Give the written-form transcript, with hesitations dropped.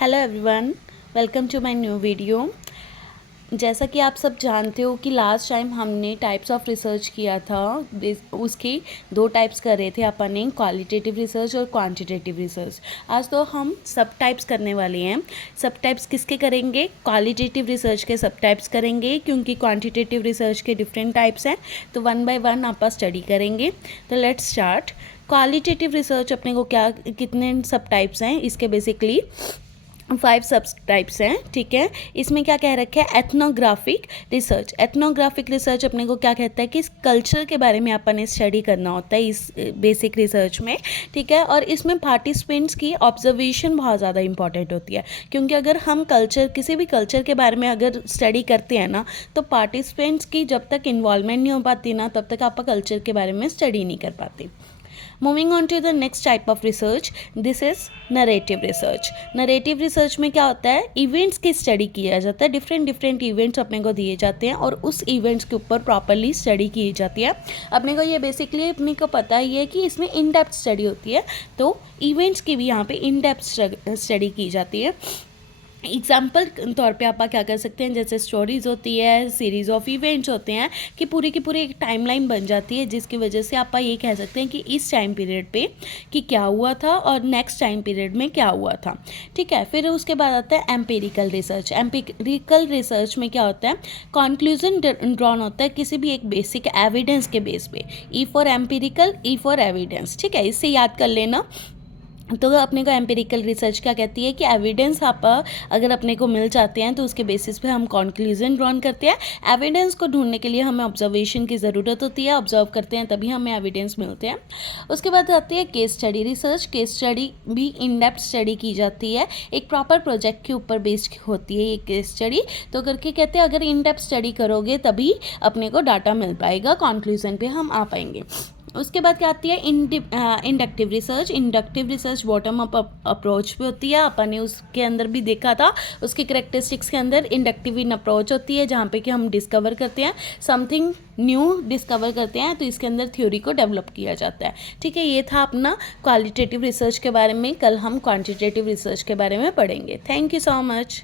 Hello everyone, welcome to my new video. जैसा कि आप सब जानते हो कि लास्ट टाइम हमने टाइप्स ऑफ रिसर्च किया था। उसके दो टाइप्स कर रहे थे अपन ने, क्वालिटेटिव रिसर्च और क्वांटिटेटिव रिसर्च। आज तो हम सब टाइप्स करने वाले हैं। सब टाइप्स किसके करेंगे? क्वालिटेटिव रिसर्च के सब टाइप्स करेंगे, क्योंकि क्वांटिटेटिव रिसर्च के डिफरेंट टाइप्स हैं। तो वन बाय वन आप स्टडी करेंगे। तो लेट्स स्टार्ट। क्वालिटेटिव रिसर्च अपने को क्या, कितने सब टाइप्स हैं इसके? बेसिकली 5 सब टाइप्स हैं, ठीक है। इसमें क्या कह रखा है? Ethnographic research. एथनोग्राफिक रिसर्च अपने को क्या कहता है कि इस कल्चर के बारे में अपन ने स्टडी करना होता है इस बेसिक रिसर्च में, ठीक है। और इसमें पार्टिसिपेंट्स की ऑब्जर्वेशन बहुत ज़्यादा इंपॉर्टेंट होती है, क्योंकि अगर हम कल्चर, किसी भी कल्चर के बारे में अगर स्टडी करते हैं ना, तो पार्टिसिपेंट्स की जब तक इन्वॉल्वमेंट नहीं हो पाती ना, तब तक आप कल्चर के बारे में स्टडी नहीं कर पाते। Moving on to the next type of research, this is narrative research. Narrative research में क्या होता है? इवेंट्स की स्टडी किया जाता है। डिफरेंट इवेंट्स अपने को दिए जाते हैं और उस इवेंट्स के ऊपर प्रॉपरली स्टडी की जाती है। अपने को ये बेसिकली अपने को पता ही है कि इसमें इन डेप्थ स्टडी होती है, तो इवेंट्स की भी यहाँ पे इन डेप्थ स्टडी की जाती है। एग्जाम्पल तौर पे आप क्या कर सकते हैं, जैसे स्टोरीज़ होती है, सीरीज़ ऑफ इवेंट्स होते हैं, कि पूरी की पूरी एक टाइमलाइन बन जाती है, जिसकी वजह से आप ये कह सकते हैं कि इस टाइम पीरियड पे कि क्या हुआ था और नेक्स्ट टाइम पीरियड में क्या हुआ था, ठीक है। फिर उसके बाद आता है एम्पिरिकल रिसर्च। एम्पिरिकल रिसर्च में क्या होता है? कंक्लूजन ड्रॉन होता है किसी भी एक बेसिक एविडेंस के बेस पे। E for empirical, E for evidence, ठीक है। इससे याद कर लेना। तो अपने को एम्पिरिकल रिसर्च क्या कहती है कि एविडेंस आप अगर अपने को मिल जाते हैं तो उसके बेसिस पे हम कंक्लूजन ड्रॉन करते हैं। एविडेंस को ढूंढने के लिए हमें ऑब्जर्वेशन की ज़रूरत होती है, ऑब्जर्व करते हैं तभी हमें एविडेंस मिलते हैं। उसके बाद आती है case study research. Case study भी इन डेप्थ स्टडी की जाती है, एक प्रॉपर प्रोजेक्ट के ऊपर बेस्ड होती है ये केस स्टडी। तो करके कहते हैं अगर इन डेप्थ स्टडी करोगे तभी अपने को डाटा मिल पाएगा, कंक्लूजन पे हम आ पाएंगे। उसके बाद क्या आती है? Inductive research. Inductive research bottom up approach पे होती है। अपन ने उसके अंदर भी देखा था, उसकी करेक्टरिस्टिक्स के अंदर इंडक्टिव इन अप्रोच होती है, जहाँ पे कि हम डिस्कवर करते हैं समथिंग न्यू, डिस्कवर करते हैं, तो इसके अंदर थ्योरी को डेवलप किया जाता है, ठीक है। ये था अपना क्वालिटेटिव रिसर्च के बारे में। कल हम क्वांटिटेटिव रिसर्च के बारे में पढ़ेंगे। Thank you so much.